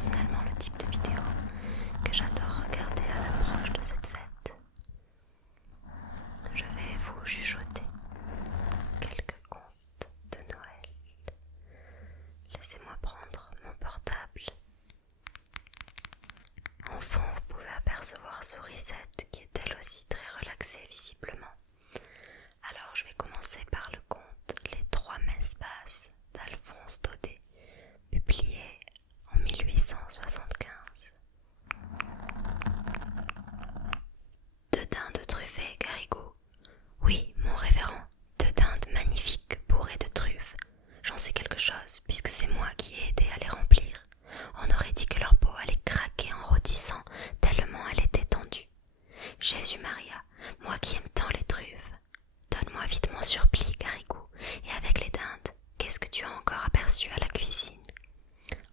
personnellement le type de vidéo que j'adore regarder à l'approche de cette fête. Je vais vous chuchoter quelques contes de Noël. Laissez-moi prendre mon portable. En fond, vous pouvez apercevoir Sourisette qui est elle aussi très relaxée visiblement. Alors je vais commencer par le conte Les 3 messes basses d'Alphonse Daudet, publié en 1875. 2 dindes truffées, Garrigou. Oui, mon révérend, 2 dindes magnifiques, bourrées de truffes. J'en sais quelque chose, puisque c'est moi qui ai aidé à les remplir. On aurait dit que leur peau allait craquer en rôtissant, tellement elle était tendue. Jésus Maria, moi qui aime tant les truffes. Donne-moi vite mon surplis, Garrigou, et avec les dindes, qu'est-ce que tu as encore aperçu à la cuisine?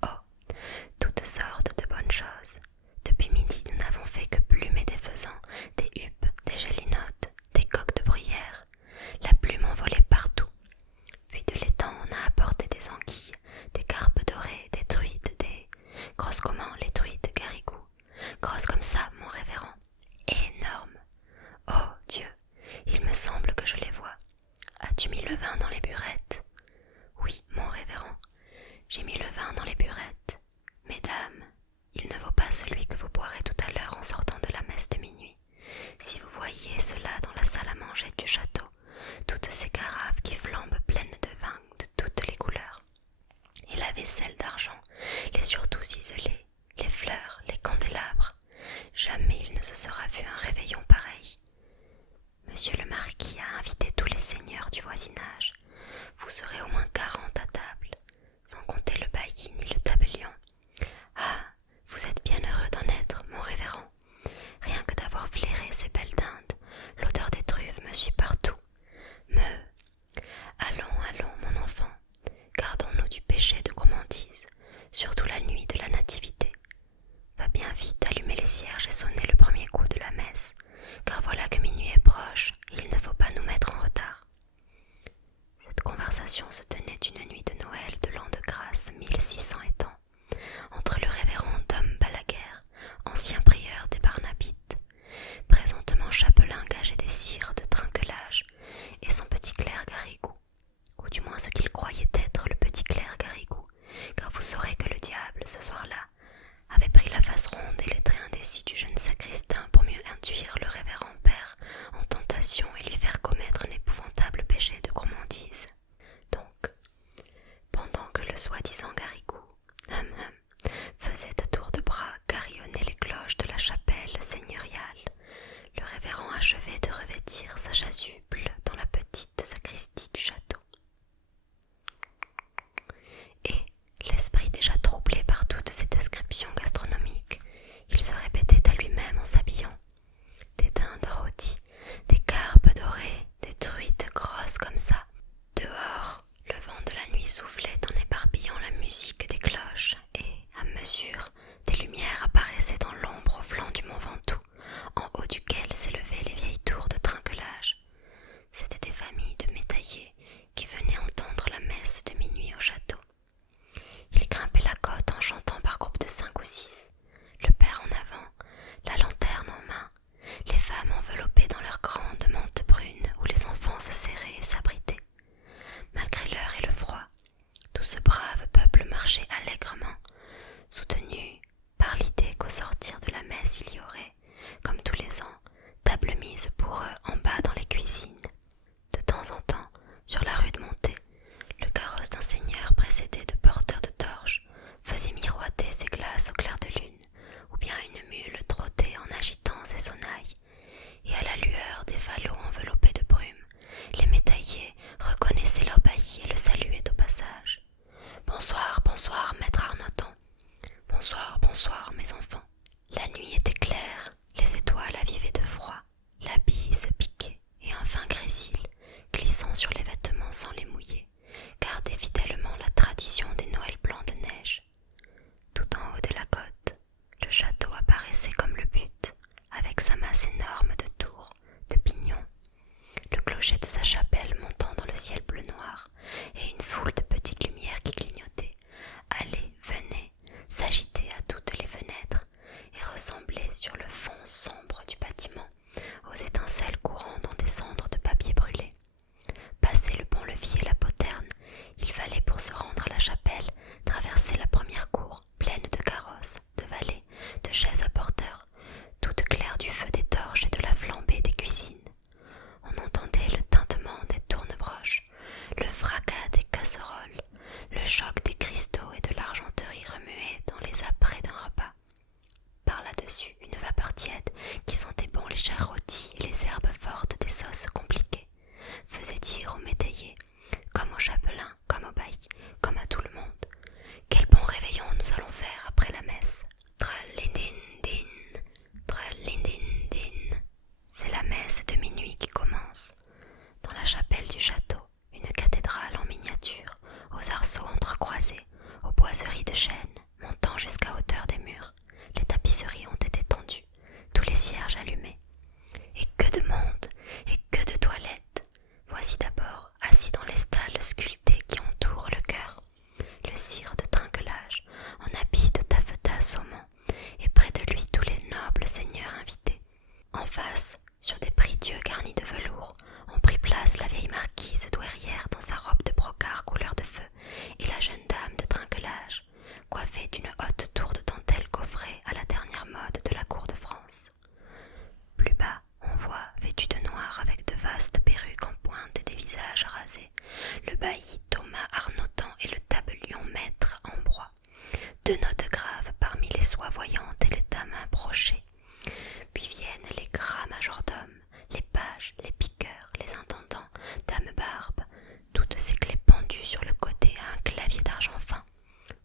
Oh, toutes sortes de bonnes choses. Depuis midi, nous n'avons fait que plumer des faisans, des huppes, des gelinottes, des coqs de bruyère. La plume en volait partout. Puis de l'étang, on a apporté des anguilles, des carpes dorées, des truites, des... Grosses comment, les truites, Garrigou? Grosses comme ça, mon révérend. Énormes. Oh, Dieu, il me semble que je les vois. As-tu mis le vin dans les burettes? Oui, mon révérend, j'ai mis le vin dans les burettes. Mesdames, il ne vaut pas celui que vous boirez tout à l'heure en sortant de la messe de minuit. Si vous voyiez cela dans la salle à manger du château, toutes ces carafes qui flambent pleines de vin de toutes les couleurs, et la vaisselle d'argent, les surtout ciselés, les fleurs, les candélabres, jamais il ne se sera vu un réveillon pareil. Monsieur le marquis a invité tous les seigneurs du voisinage. Vous serez au moins 40 à table, sans compter le bailli ni le tabellion. Ah, vous êtes bien heureux d'en être, mon révérend. Rien que d'avoir flairé ces belles dindes, l'odeur des truffes me suit partout. Allons, allons, mon enfant, gardons-nous du péché de gourmandise, surtout la nuit de la nativité. Va bien vite allumer les cierges et sonner le premier coup de la messe, car voilà que minuit est proche et il ne faut pas nous mettre en retard. Cette conversation se tenait une nuit de Noël de l'an de grâce 1600 et tant, entre le révérend Dom Balaguer, ancien prieur des Barnabites, présentement chapelain gagé des cires de trinquelage, et son petit clerc Garrigou, ou du moins ce qu'il croyait être le petit clerc Garrigou, car vous saurez que le diable, ce soir-là, avait pris la face ronde et les traits indécis du jeune sacristain pour mieux induire le révérend père en tentation et lui faire commettre un épouvantable péché de gourmandise. Donc, pendant que le soi-disant Garrigou, faisait à tour de bras carillonner les cloches de la chapelle seigneuriale, le révérend achevait de revêtir sa chasuble dans la petite sacristie du château. Et, l'esprit déjà troublé par toute cette description gastronomique, il se répétait à lui-même en s'habillant. Des dindes rôties, des carpes dorées, des truites grosses comme ça. Dehors, le vent de la nuit soufflait en éparpillant la musique des cloches, et, à mesure, des lumières apparaissaient dans l'ombre au flanc du mont Ventoux, en haut duquel s'élevaient les vieilles tours de trinquelage. C'étaient des familles de métayers qui venaient entendre la messe de minuit au château. Ils grimpaient la côte en chantant par groupes de 5 ou 6, le père en avant, la lanterne en main, les femmes enveloppées dans leurs grandes mantes brunes où les enfants se serraient et s'abritaient. Malgré l'heure et le froid, tout ce brave peuple marchait allègrement, soutenu par l'idée qu'au sortir de la messe il y aurait, comme tous les ans, table mise pour eux en bas dans les cuisines. De temps en temps, sur la rue de Montée, le carrosse d'un seigneur précédé de porteurs de torches faisait miroiter ses glaces au clair de lune, ou bien une mule trottait en agitant ses sonnailles, et à la lueur des falots enveloppés de brume, les métayers reconnaissaient leur bailli et le saluaient au passage. « Bonsoir, bonsoir, maître Arnoton. Bonsoir, bonsoir, mes enfants. » La nuit était claire, les étoiles avivaient de froid, la bise piquait, et un fin grésil, glissant sur les vêtements sans les mouiller, gardait fidèlement la tradition des Noëls blancs de neige. Tout en haut de la côte, le château apparaissait comme le but, avec sa masse énorme de tours, de pignons, le clocher de sa chapelle montant dans le ciel bleu noir, et une foule de petites lumières qui clignotaient, allaient, venaient, s'agitaient à descend jusqu'à hauteur des murs. Les tapisseries ont été tendues, tous les cierges allumés. Et que de monde, et que de toilettes. Voici d'abord, assis dans les stalles sculptées qui entourent le chœur, le sire de trinquelage, en habit de taffetas saumon, et près de lui tous les nobles seigneurs invités. En face, sur des prie-dieux garnis de velours, ont pris place la vieille marquise douairière dans sa robe de brocart couleur de feu, et la jeune dame de trinquelage, coiffée d'une haute tour de dentelle gaufrée à la dernière mode de la cour de France. Plus bas, on voit, vêtus de noir avec de vastes perruques en pointe et des visages rasés, le bailli Thomas Arnotan et le tabellion maître en broie, deux notes graves parmi les soies voyantes et les dames brochées. Puis viennent les gras majordomes, les pages, les piqueurs, les intendants, dames barbes, toutes ces clés pendues sur le côté à un clavier d'argent fin.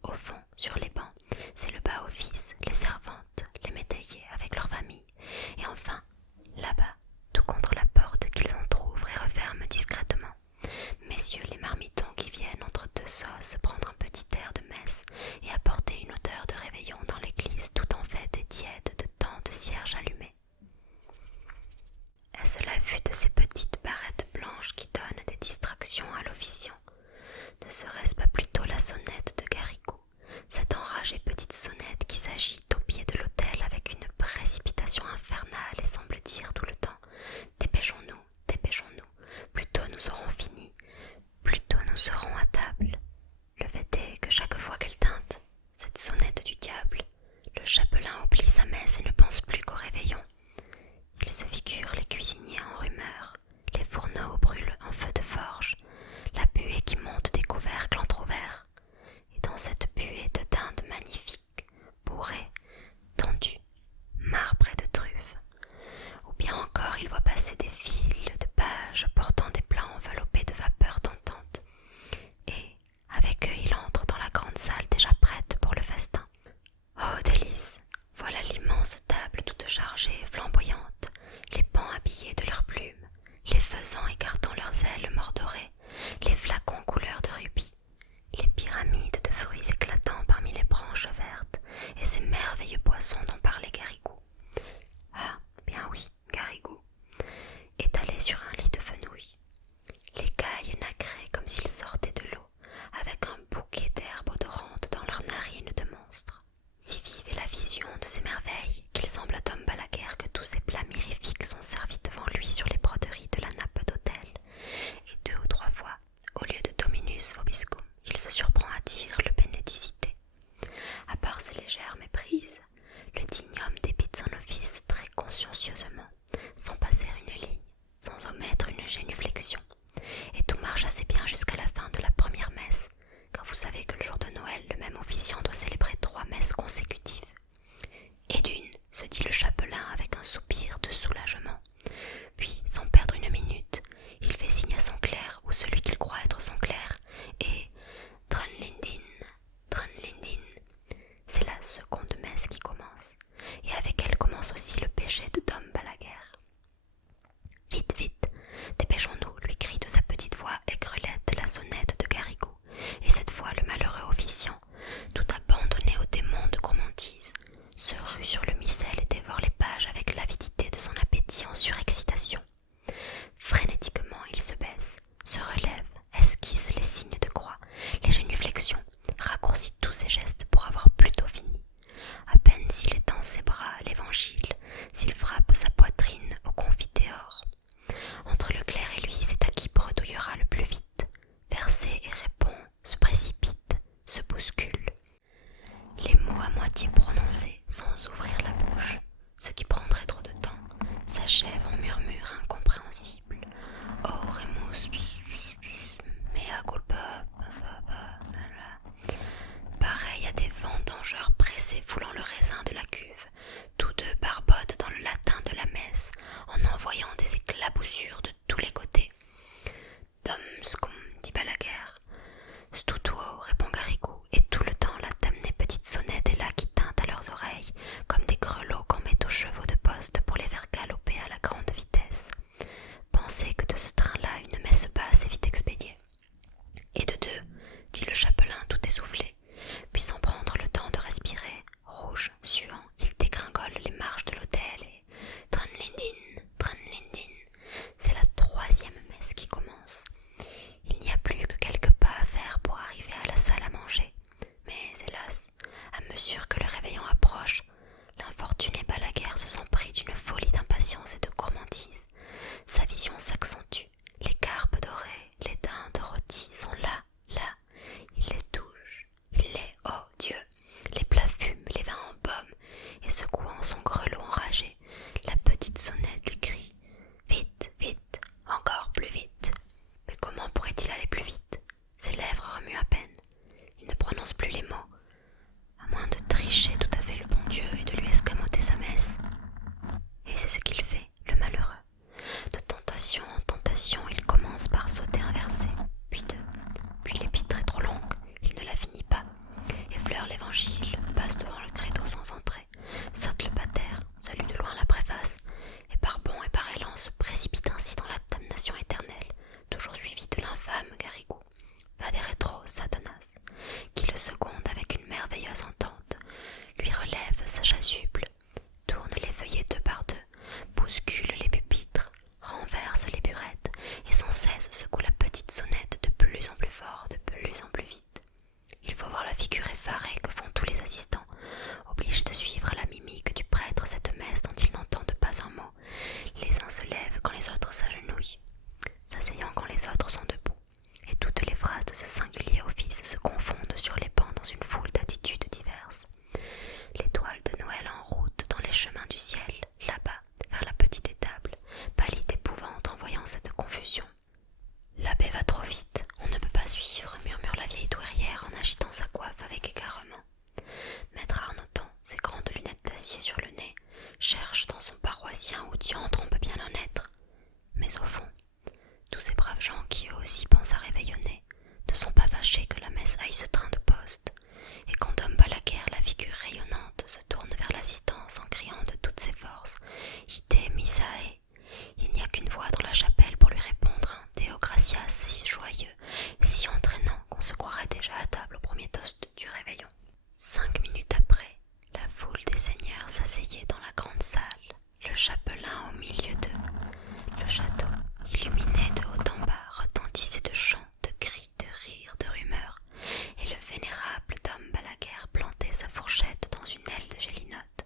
Au fond, sur les bancs, c'est le bas office, les servantes, les métayers avec leurs familles, et enfin, là-bas, tout contre la porte qu'ils entr'ouvrent et referment discrètement, messieurs les marmitons qui viennent entre deux sauces prendre un petit air de messe et apporter une odeur de réveillon dans l'église tout en fête et tiède de tant de cierges allumés. Est-ce la vue de ces petites barrettes blanches qui donnent des distractions à l'officiant? Ne serait-ce pas plutôt la sonnette de Garrigou, cette enragée petite sonnette qui s'agite au pied de l'autel avec une précipitation infernale et semble dire tout le temps « Dépêchons-nous, dépêchons-nous, plus tôt nous aurons fini, plus tôt nous serons à table ». Le fait est que chaque fois qu'elle tinte, cette sonnette du diable, le chapelain oublie sa messe et ne pense plus qu'au réveillon. Il se figure les cuisiniers en rumeur, les fourneaux brûlent en feu de forge, la buée qui monte des couvercles entr'ouverts, et dans cette buée de dinde magnifique, bourrée, tondue, marbrée de truffes. Ou bien encore il voit passer des files de pages portant des plats enveloppés de vapeur tentante, et avec eux il entre dans la grande salle déjà prête pour le festin. Oh délice! Voilà l'immense table toute chargée et flamboyante, les pans habillés de leurs plumes, les faisans écartant leurs ailes mordorées, les flacons couleur de rubis, les pyramides de fruits éclatants parmi les branches vertes, et ces merveilleux poissons dont parlait Garrigou. Ah, bien oui, Garrigou, étalé sur un lit de fenouil, les cailles nacrées comme s'ils sortaient de l'eau, avec un bouquet d'herbes odorantes dans leurs narines de monstres. Si vive est la vision de ces merveilles qu'il semble à Dom Balaguer que tous ces plats mirifiques sont servis devant lui sur les broderies de la nappe d'autel, et 2 ou 3 fois, au lieu de Dominus vobiscum, il se surprend à dire le Benedicite. À part ces légères méprises, le digne homme débite son office très consciencieusement, sans passer une ligne, sans omettre une génuflexion, et tout marche assez bien jusqu'à la fin de la première messe, car vous savez que le jour de Noël, le même officiant doit célébrer 3 messes consécutives. Et d'une, se dit le chapelain avec un soupir de soulagement. Puis, sans perdre une minute, il fait signe à son clerc ou celui qu'il croit être son clerc, et Dronlindin, Dronlindin. C'est la seconde messe qui commence, et avec elle commence aussi le péché de Dom Balaguer. Vite, vite, dépêchons-nous, lui crie de sa petite voix aigrelette la sonnette de Garrigou, et cette fois le malheureux officiant, tout abandonné au démon de gourmandise, se rue sur le missel et dévore les pages avec l'avidité de son appétit en surexcitation. Frénétiquement il se baisse, se relève, esquisse les signes de croix, les génuflexions, raccourcit tous ses gestes pour avoir plus tôt fini. À peine s'il étend ses bras à l'évangile, s'il frappe sa poitrine au confiteor. Entre le clerc et lui, c'est à qui bredouillera le plus vite. Verset et répond, se précipite, se bouscule. Les mots à moitié prononcés, sans ouvrir la bouche, ce qui prendrait trop de temps, s'achèvent en murmures incompréhensibles. Oh, remus, mea culpa, pareil à des vendangeurs pressés foulant le raisin de la cuve, tous deux barbotent dans le latin de la messe, en envoyant des éclaboussures de tous les côtés. Dom scum, dit Balaguer. Stutuo, répond Garrigou, et tout le temps la damnée petite sonnette est là qui tinte à leurs oreilles, comme des grelots qu'on met aux chevaux de poste pour les faire galoper à la grande vitesse. Pensez que de ce train-là, une messe basse est vite expédiée. Et de 2, dit le chapelain tout essoufflé, puis sans prendre le temps de respirer, chemins du ciel, là-bas, vers la petite étable, pâlit d'épouvante en voyant cette confusion. L'abbé va trop vite, on ne peut pas suivre, murmure la vieille douairière en agitant sa coiffe avec égarement. Maître Arnoton, ses grandes lunettes d'acier sur le nez, cherche dans son paroissien où diantre on peut bien en être. Mais au fond, tous ces braves gens qui eux aussi pensent à réveillonner ne sont pas fâchés que la messe aille ce train de poste, et quand Dom Balaguère, la figure rayonnante, se tourne vers l'assistance en criant de toutes ses forces « Ite missae », il n'y a qu'une voix dans la chapelle pour lui répondre un Deo gratias si joyeux et si entraînant qu'on se croirait déjà à table au premier toast du réveillon. 5 minutes après, la foule des seigneurs s'asseyait dans la grande salle, le chapelain au milieu d'eux. Le château, illuminé de haut en bas, retentissait de chants, de cris, de rires, de rumeurs, et le vénérable Dom Balaguère plantait sa fourchette dans une aile de gélinotte,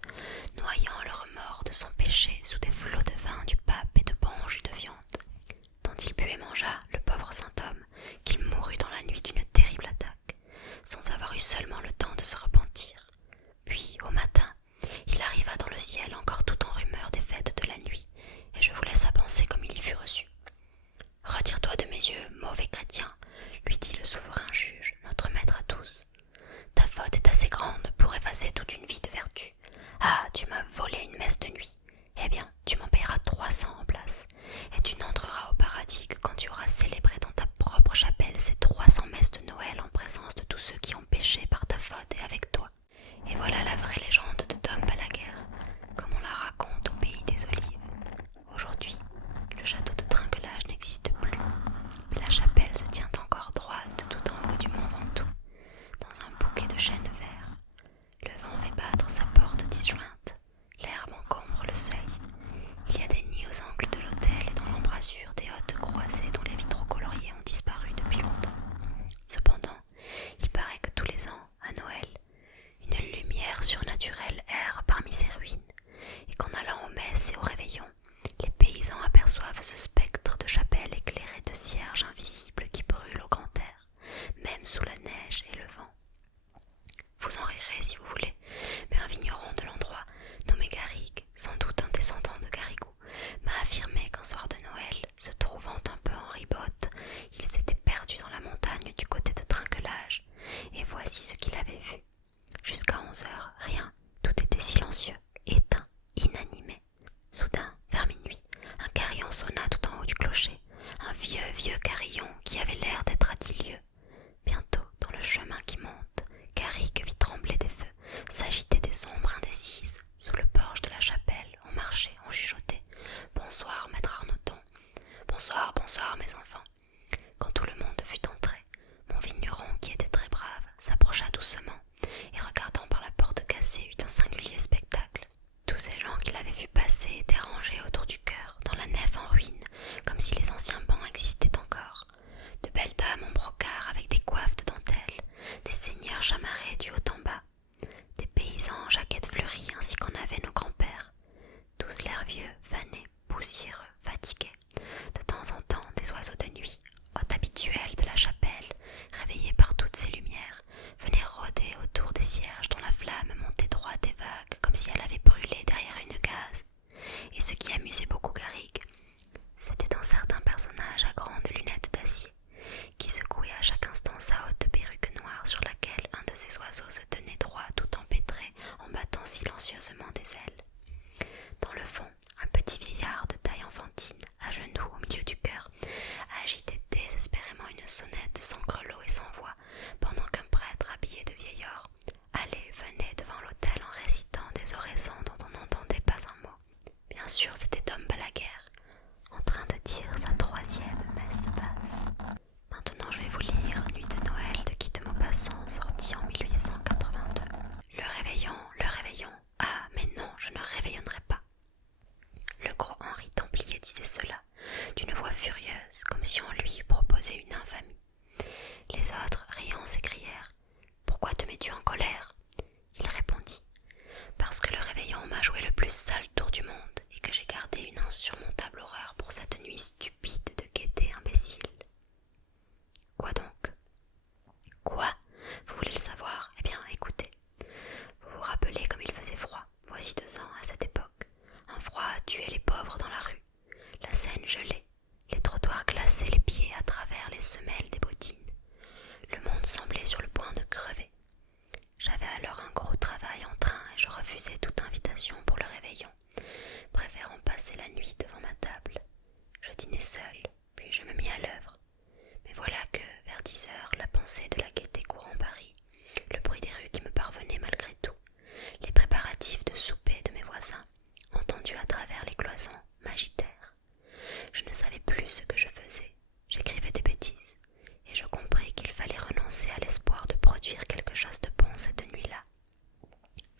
noyant le remords de son péché sous des flots de vin du pape et de bons jus de viande, dont il but et mangea, le pauvre saint homme, qu'il mourut dans la nuit d'une terrible attaque, sans avoir eu seulement le temps de se repentir. Puis, au matin, il arriva dans le ciel encore tout en rumeur des fêtes de la nuit, et je vous laisse à penser comme il y fut reçu. « Retire-toi de mes yeux, mauvais chrétien, lui dit le souverain juge, notre maître à tous. Ta faute est assez grande pour effacer toute une vie de vertu. Ah, tu m'as volé une messe de nuit. Eh bien, tu m'en payeras 300 en place, et tu n'entreras au paradis que quand tu auras célébré dans ta propre chapelle ces 300 messes de Noël en présence de tous ceux qui ont péché par ta faute et avec toi. Et voilà la vraie légende de Dom Balaguère, comme on la raconte au pays des Olives. Aujourd'hui, le château de Trinquelage n'existe plus, mais la chapelle se tient encore droite tout en haut du mont Ventoux, dans un bouquet de chênes verts. Le vent fait battre sa porte disjointe, l'herbe encombre le seuil. Il y a des nids aux angles de l'autel et dans l'embrasure des hautes croisées dont les vitraux coloriés ont disparu depuis longtemps. Cependant, il paraît que tous les ans, à Noël, une lumière surnaturelle erre parmi ces ruines, et qu'en allant aux messes et aux réveillons, les paysans aperçoivent ce spectre de chapelle éclairé de cierges invisibles qui brûlent au grand air, même sous la neige et le vent. Vous en rirez si vous voulez, mais un vigneron de l'endroit, nommé Garrigue, sans doute un descendant de Garrigou, m'a affirmé qu'un soir de Noël, se trouvant un peu en ribote, il s'était perdu dans la montagne du côté de Trinquelage, et voici ce qu'il avait vu. Jusqu'à 11 heures, rien, tout était silencieux, éteint, inanimé. Soudain, vers minuit, un carillon sonna tout en haut du clocher, un vieux carillon qui avait l'air d'être à 10 lieues. Bientôt, dans le chemin qui monte, Garrigue vit trembler des feux, s'agiter des ombres indécises. Sous le porche de la chapelle, on marchait, on chuchotait. « Bonsoir, maître Arnoton. Bonsoir, bonsoir, mes enfants. » Quand tout le monde fut entré, mon vigneron, qui était très brave, s'approcha doucement et regardant par la porte cassée eut un singulier spectacle. Tous ces gens qu'il avait vus passer étaient rangés autour du chœur, dans la nef en ruine, comme si les anciens bancs existaient encore. De belles dames en brocart avec des coiffes de dentelle, des seigneurs chamarrés du haut en bas, des paysans en jaquettes fleuries ainsi qu'en avaient nos grands-pères. Tous l'air vieux, fanés, poussiéreux, fatigués. De temps en temps, des oiseaux de nuit, hôtes habituels de la chapelle, réveillés par toutes ces lumières, venaient rôder autour des cierges dont la flamme montait droite et vague comme si elle avait brûlé derrière une gaze. Et ce qui amusait beaucoup Garrigue, c'était un certain personnage à grandes lunettes d'acier, qui secouait à chaque instant sa haute perruque noire sur laquelle un de ces oiseaux se tenait droit tout empêtré en battant silencieusement des ailes. Dans le fond, un petit vieillard de taille enfantine, à genoux au milieu du chœur, agitait désespérément une sonnette sans grelot et sans voix, pendant qu'un prêtre habillé de vieil or allait, venait devant l'autel en récitant des oraisons dont on n'entendait pas un mot. Bien sûr, c'était Dom Balaguère, en train de dire sa 3e messe basse. Maintenant, je vais vous lire Nuit de Noël de Guy de Maupassant, sorti en 1882. Le réveillon. Ah, mais non, je ne réveillonnerai pas. Le gros Henri Templier disait cela, d'une voix furieuse, comme si on lui eût proposé une infamie. Les autres, riant, s'écrièrent « Pourquoi te mets-tu en colère ?» Il répondit « Parce que le réveillon m'a joué le plus sale tour du monde et que j'ai gardé une insurmontable horreur pour cette nuit stupide de gaieté imbécile. » Quoi donc ? Quoi ? Vous voulez le savoir ? Eh bien, écoutez. Vous vous rappelez comme il faisait froid, voici 2 ans, à cette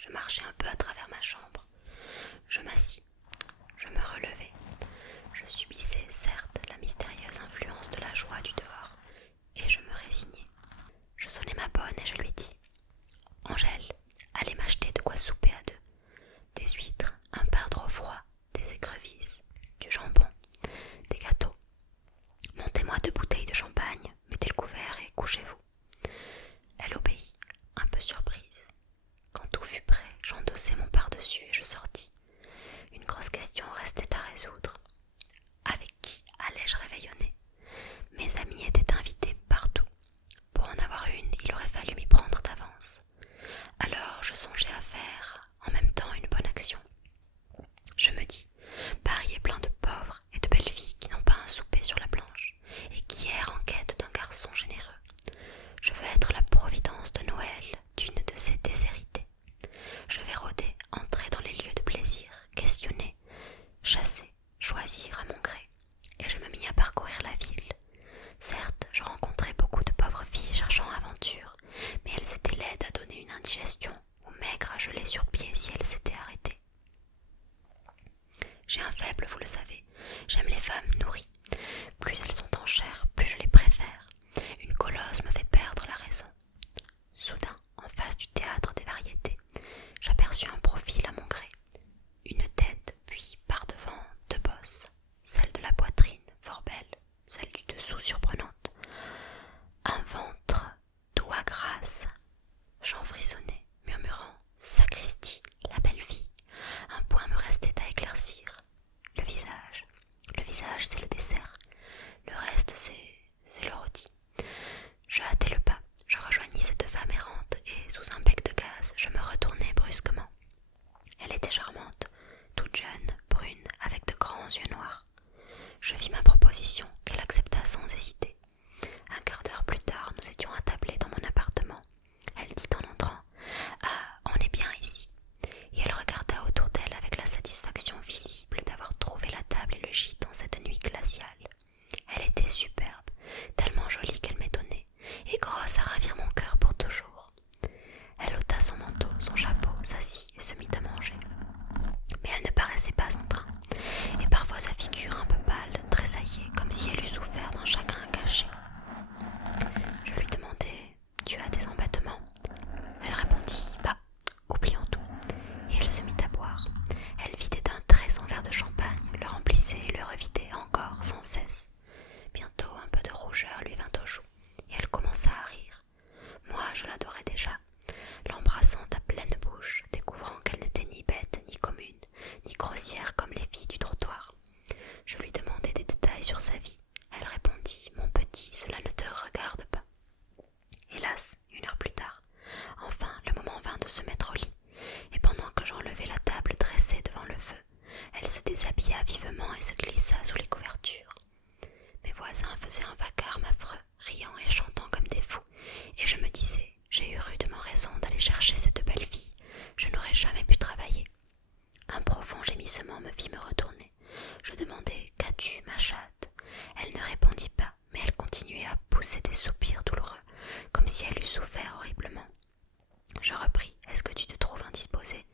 Je marchai un peu à travers ma chambre. Je m'assis. Je me relevai. Je subissais certes la mystérieuse influence de la joie du dehors, et je me résignai. Je sonnai ma bonne et je lui dis « Angèle, allez m'acheter de quoi souper à deux. Des huîtres, un perdreau froid, des écrevisses, du jambon, des gâteaux. Montez-moi 2 bouteilles de champagne, mettez le couvert et couchez-vous. » Elle obéit, un peu surprise. Quand tout fut prêt, j'endossai mon pardessus et je sortis. Une grosse question restait à résoudre. Avec qui allais-je réveillonner? Mes amis étaient invités partout. Pour en avoir une, il aurait fallu m'y prendre d'avance. Alors je songeais à faire en même temps une bonne action. Je me dis, Paris est plein de pauvres et de belles filles qui n'ont pas un souper sur la planche et qui errent en quête d'un garçon généreux. Je veux être la providence de Noël d'une de ces déshéritées. Je vais rôder, entrer dans les lieux de plaisir, questionner, chasser, choisir à mon gré, et je me mis à parcourir la ville. Certes, je rencontrais beaucoup de pauvres filles cherchant aventure, mais elles étaient laides à donner une indigestion ou maigres à geler sur pied si elles s'étaient arrêtées. J'ai un faible, vous le savez, j'aime les femmes nourries. Plus elles sont en chair, plus je les préfère. Une colosse me fait perdre la raison. Soudain, en face du théâtre des variétés, j'aperçus un profil à mon gré. Une tête, puis par devant 2 bosses, celle de la poitrine, fort belle, celle du dessous surprenante. Un ventre, doux à grâce. J'en frissonnai, murmurant « Sacristie, la belle fille !» Un point me restait à éclaircir. Le visage. Le visage, c'est le dessert. Le reste, c'est le rôti. Je hâtai le pas. Je rejoignis cette femme errante et, sous un bec de gaz, je me retournai brusquement. Elle était charmante, toute jeune, brune, avec de grands yeux noirs. Je vis ma proposition, qu'elle accepta sans hésiter. Un quart d'heure plus tard, nous étions attablés dans mon appartement. Elle dit en entrant « Ah, on est bien ici !» Et elle regarda autour d'elle avec la satisfaction visible d'avoir trouvé la table et le gîte en cette nuit glaciale. Elle était superbe, tellement jolie qu'elle m'étonnait, et grosse à ravir mon cœur pour toujours. Elle ôta son manteau, son chapeau, s'assit et se mit à manger. Mais elle ne paraissait pas en train, et parfois sa figure un peu pâle tressaillait, comme si elle eût souffert d'un chagrin caché. Je lui demandai « Tu as des embêtements ?» Elle répondit « Bah, oublions tout. » Et elle se mit à boire. Elle vidait d'un trait son verre de champagne, le remplissait et le revidait encore sans cesse. Bientôt un peu de rougeur lui vint aux joues, et elle commença à rire. Moi, je l'adorais déjà, l'embrassant à pleine bouche, découvrant qu'elle n'était ni bête, ni commune, ni grossière comme les filles du trottoir. Je lui demandai des détails sur sa vie. Elle répondit « Mon petit, cela ne te regarde pas. » Hélas, 1 heure plus tard, enfin le moment vint de se mettre au lit, et pendant que j'enlevais la table dressée devant le feu, elle se déshabilla vivement et se glissa sous les couvertures. Mes voisins faisaient un vacarme affreux, riant et chantant comme des fous, et je me disais, j'ai eu rudement raison d'aller chercher cette belle fille, je n'aurais jamais pu travailler. Un profond gémissement me fit me retourner. Je demandai « Qu'as-tu, ma chatte ?» Elle ne répondit pas, mais elle continuait à pousser des soupirs douloureux, comme si elle eût souffert horriblement. Je repris « Est-ce que tu te trouves indisposée ?»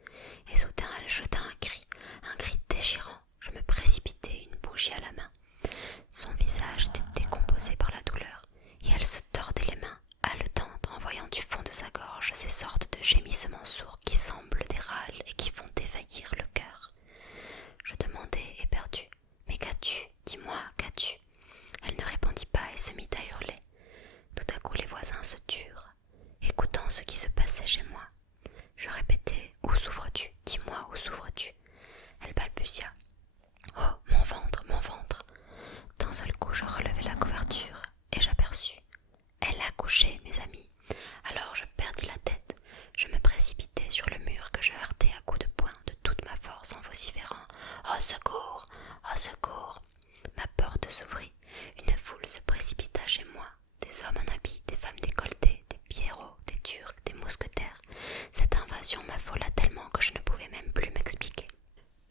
Et soudain elle jeta un cri déchirant. Je me précipitai, une bougie à la main. Son visage était décomposé par la douleur, et elle se tordait les mains, haletante, en voyant du fond de sa gorge ces sortes de gémissements sourds qui semblent des râles et qui font défaillir le cœur. Je demandai, éperdu, « Mais qu'as-tu? Dis-moi, qu'as-tu » Elle ne répondit pas et se mit à hurler. Tout à coup les voisins se turent, écoutant ce qui se passait chez moi. Je répétai « Où souffres-tu? Dis-moi, où souffres-tu » Elle balbutia « Oh, mon ventre, mon ventre !» D'un seul coup je relevai la couverture et j'aperçus. Elle accouchait, mes amis. Alors je perdis la tête. Je me précipitai sur le mur que je heurtai à coups de poing de toute ma force en vociférant « Au secours! Au secours !» Ma porte s'ouvrit. Une foule se précipita chez moi. Des hommes en habit, des femmes décolletées, des pierrots, des turcs, des mousquetaires. Cette invasion m'affola tellement que je ne pouvais même plus m'expliquer.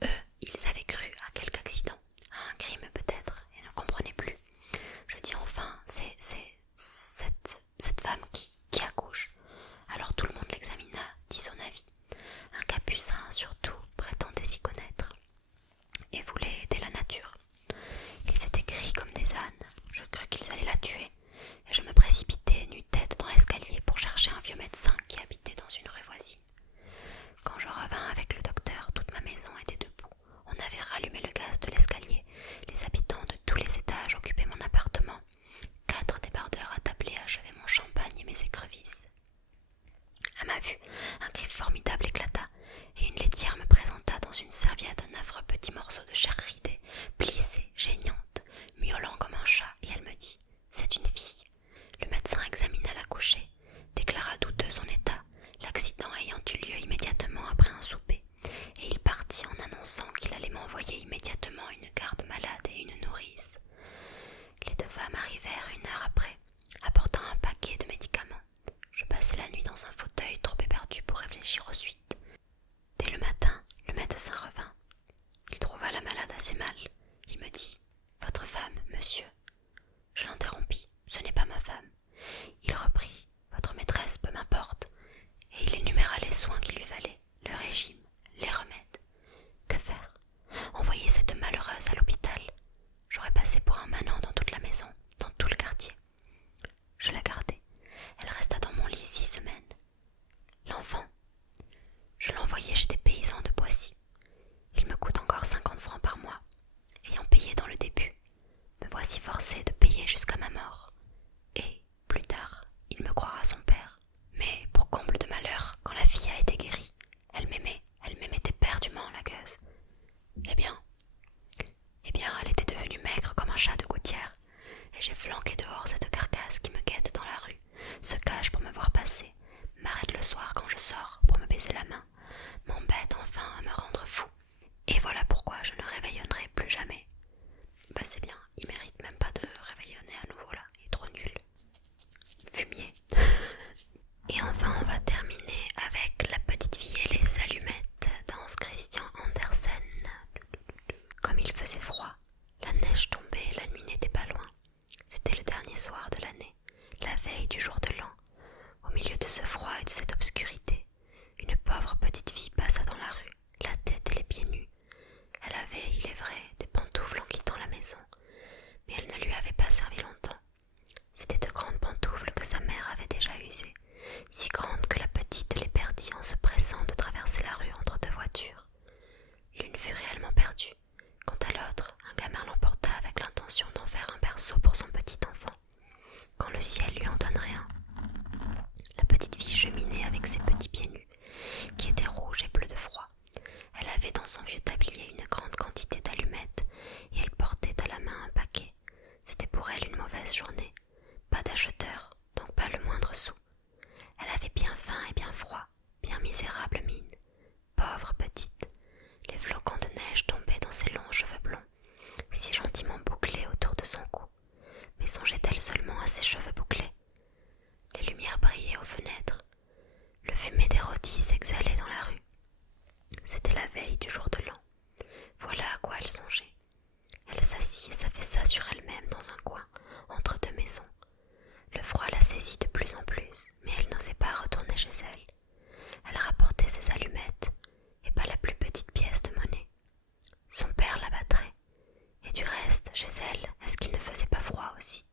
Eux, ils avaient cru à quelque accident, à un crime peut-être, et ne comprenaient plus. Je dis enfin, c'est cette femme qui accouche. Alors tout le monde l'examina, dit son avis. Un capucin, surtout, prétendait s'y connaître et voulait aider la nature. Ils étaient gris comme des ânes. Je crus qu'ils allaient la tuer et je me précipitai nu-tête dans l'escalier pour chercher un vieux médecin qui habitait dans une rue voisine. Quand je revins avec le docteur, toute ma maison était debout. On avait rallumé le gaz de l'escalier. Les habitants de tous les étages occupaient mon appartement. 4 débardeurs attablés achevaient mon champagne et mes écrevisses. À ma vue, un cri formidable éclata, et une laitière me présenta dans une serviette un affreux petit morceau de chair ridée, plissée, geignante, miaulant comme un chat, et elle me dit « C'est une fille ». Le médecin examina la couchée, déclara douteux son état, l'accident ayant eu lieu immédiatement après un souper, et il partit en annonçant qu'il allait m'envoyer immédiatement une garde malade et une nourrice. Les 2 femmes arrivèrent 1 heure après, apportant un paquet de médicaments. Je passai la nuit dans un fauteuil trop éperdu pour réfléchir aux suites. Dès le matin, le médecin revint. Il trouva la malade assez mal. Il me dit « Votre femme, monsieur ». Je l'interrompis. « Ce n'est pas ma femme ». Il reprit « Votre maîtresse, peu m'importe ». Et il énuméra les soins qu'il lui fallait, le régime, les remèdes. Que faire? Envoyer cette malheureuse à l'hôpital? J'aurais passé pour un manant dans toute la maison, dans tout le quartier. Je la gardai. Elle resta dans mon lit 6 semaines. L'enfant, je l'envoyai chez des paysans de Poissy. Il me coûte encore 50 francs par mois, ayant payé dans le début. Me voici forcé de payer jusqu'à ma mort. Et, plus tard, il me croira son père. Mais, pour comble de malheur, quand la fille a été guérie, elle m'aimait éperdument, la gueuse. Eh bien, elle était devenue maigre comme un chat de gouttière, et j'ai flanqué dehors cette carcasse qui me guette dans la rue, se cache pour me voir passer, m'arrête le soir quand je sors pour me baiser la main, m'embête enfin à me rendre fou. Et voilà pourquoi je ne réveillonnerai plus jamais. C'est bien, il mérite même pas de réveillonner à nouveau là, il est trop nul. Fumier. Et enfin on va terminer avec La petite fille et les allumettes d'Hans Christian Andersen. Comme il faisait froid, la neige tombait, la nuit n'était pas loin. C'était le dernier soir de l'année, la veille du jour de l'an. Au milieu de ce froid et de cette obscurité, une pauvre petite fille passa dans la rue, la tête et les pieds nus. Elle avait, il est vrai, des pantoufles en quittant la maison, mais elles ne lui avaient pas servi longtemps. C'étaient de grandes pantoufles que sa mère avait déjà usées, si grandes que la petite les perdit en se pressant de traverser la rue entre 2 voitures. L'une fut réellement perdue. Quant à l'autre, un gamin l'emporta avec l'intention d'en faire un berceau pour son petit enfant, quand le ciel lui en donnerait un. La petite fille cheminait avec ses petits pieds nus, qui étaient rouges et bleus de froid. Elle avait dans son vieux tablier une grande quantité d'allumettes, et elle portait à la main un paquet. C'était pour elle une mauvaise journée. Pas d'acheteur, donc pas le moindre sou. Elle avait bien faim et bien froid, bien misérable mine. Pauvre petite. Les flocons de neige tombaient dans ses longs cheveux blonds, si gentiment bouclés autour de son cou. Mais songeait-elle seulement à ses cheveux bouclés? Les lumières brillaient aux fenêtres. Le fumet des rôtis s'exhalait dans la rue. C'était la veille du jour de l'an. Voilà à quoi elle songeait. Elle s'assit et s'affaissa sur elle-même dans un coin, entre 2 maisons. Le froid la saisit de plus en plus, mais elle n'osait pas retourner chez elle. Elle rapportait ses allumettes, et pas la plus petite pièce de monnaie. Son père la battrait, et du reste, chez elle, est-ce qu'il ne faisait pas froid aussi?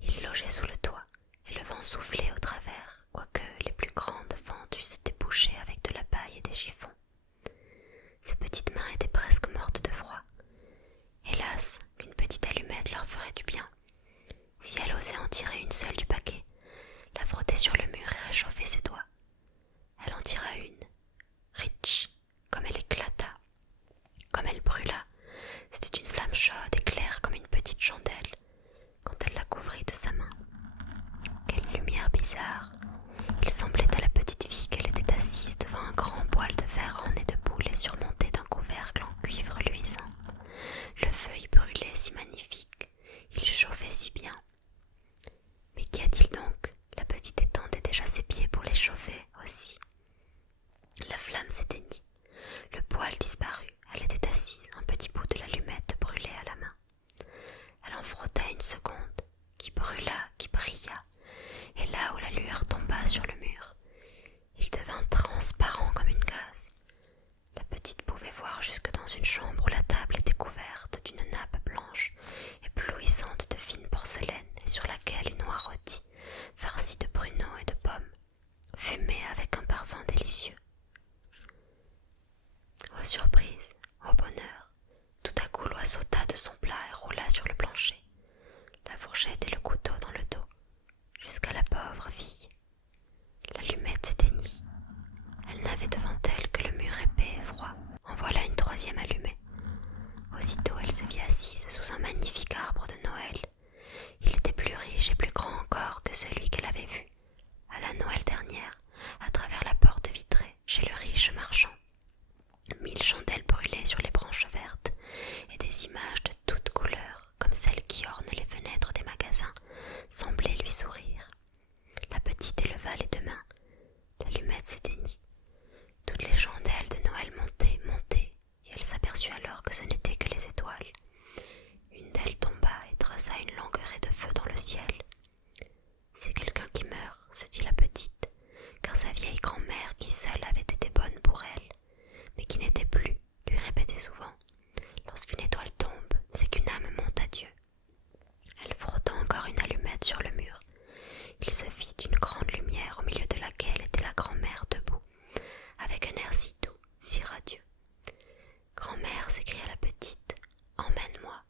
Il logeait sous le toit, et le vent soufflait au travers, quoique les plus grandes fentes eussent été bouchées avec de la paille et des chiffons. Ses petites mains étaient presque mortes de froid. Hélas, une petite allumette leur ferait du bien. Si elle osait en tirer une seule du paquet, la frotter sur le mur et réchauffer ses doigts. Elle en tira une. Ritch, comme elle éclata, comme elle brûla. C'était une flamme chaude et claire comme une petite chandelle, quand elle la couvrit de sa main. Quelle lumière bizarre! Il semblait à la petite fille qu'elle était assise devant un grand poêle de fer orné de boules et surmonté d'un couvercle en cuivre luisant. Le feu y brûlait si magnifique, il chauffait si bien. Mais qu'y a-t-il donc? La petite étendait déjà ses pieds pour les chauffer aussi. La flamme s'éteignit, le poêle disparut, elle était assise, un petit bout de l'allumette brûlait à la main. Elle en frotta une seconde, qui brûla, qui brilla, et là où la lueur tomba sur le mur, il devint transparent comme une gaze. surprise, au bonheur, tout à coup l'oie sauta de son plat et roula sur le plancher, la fourchette et le couteau dans le dos, jusqu'à la pauvre fille. L'allumette s'éteignit. Elle n'avait devant elle que le mur épais et froid. En voilà une troisième allumée. Aussitôt elle se vit assise sous un magnifique arbre de Noël. Il était plus riche et plus grand encore que celui qu'elle avait vu, à la Noël dernière, à travers la porte vitrée, chez le riche marchand. 1000 chandelles brûlaient sur les branches vertes, et des images de toutes couleurs, comme celles qui ornent les fenêtres des magasins, semblaient lui sourire. La petite éleva les deux mains. L'allumette s'éteignit. Toutes les chandelles de Noël montaient, montaient, et elle s'aperçut alors que ce n'étaient que les étoiles. Une d'elles tomba et traça une longue raie de feu dans le ciel. « C'est quelqu'un qui meurt, » se dit la petite, car sa vieille grand-mère qui seule avait été bonne pour elle, mais qui n'était plus, lui répétait souvent. Lorsqu'une étoile tombe, c'est qu'une âme monte à Dieu. Elle frotta encore une allumette sur le mur. Il se fit une grande lumière au milieu de laquelle était la grand-mère debout, avec un air si doux, si radieux. « Grand-mère, s'écria la petite, emmène-moi.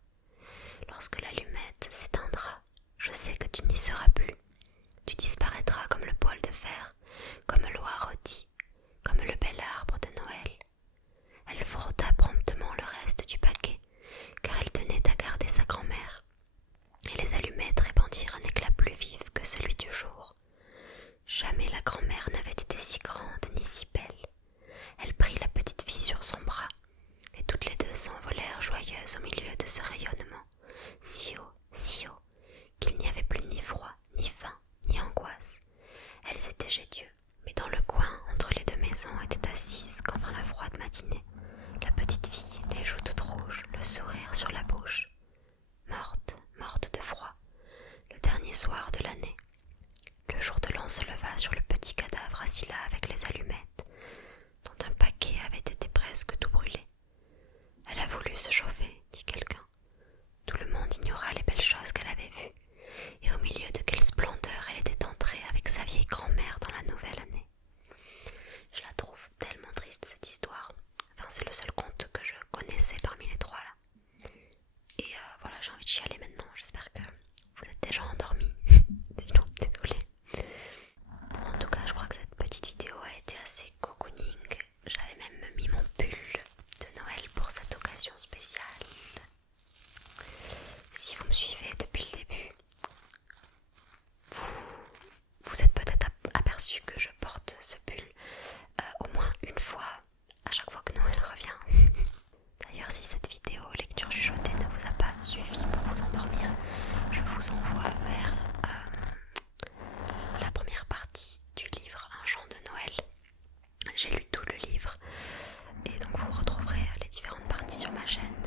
Lorsque l'allumette s'éteindra, je sais que tu n'y seras plus. Tu disparaîtras comme le poêle de fer, comme l'oie rôtie, comme le bel arbre de Noël. » Elle frotta promptement le reste du paquet, car elle tenait à garder sa grand-mère, et les allumettes répandirent un éclat plus vif que celui du jour. Jamais la grand-mère n'avait été si grande ni si belle. Elle prit la petite fille sur son bras, et toutes les deux s'envolèrent joyeuses au milieu de ce rayonnement, si haut, qu'il n'y avait plus ni froid, ni faim, ni angoisse. Elles étaient chez Dieu, mais dans le coin, entre les deux maisons, était assise, quand vint la froide matinée, la petite fille, les joues toutes rouges, le sourire sur la bouche. Morte de froid, le dernier soir de l'année. Le jour de l'an se leva sur le petit cadavre assis là avec les allumettes, dont un paquet avait été presque tout brûlé. Elle a voulu se chauffer, dit quelqu'un. Tout le monde ignora les belles choses qu'elle avait vues, et au milieu de quelle splendeur elle était entrée avec sa vieille grand-mère dans la nouvelle année. Je la trouve tellement triste, cette histoire. Enfin, c'est le seul conte que je connaissais parmi les trois là. Et voilà, j'ai envie de chialer maintenant. J'espère que vous êtes déjà endormis. Sinon, désolée. En tout cas, je crois que cette petite vidéo a été assez cocooning. J'avais même mis mon pull de Noël pour cette occasion spéciale. Si vous me suivez depuis le début, vous êtes peut-être aperçu que je porte ce pull au moins une fois à chaque fois que Noël revient. D'ailleurs, si cette vidéo lecture chuchotée ne vous a pas suffi pour vous endormir, je vous envoie vers la première partie du livre Un chant de Noël. J'ai lu tout le livre et donc vous retrouverez les différentes parties sur ma chaîne.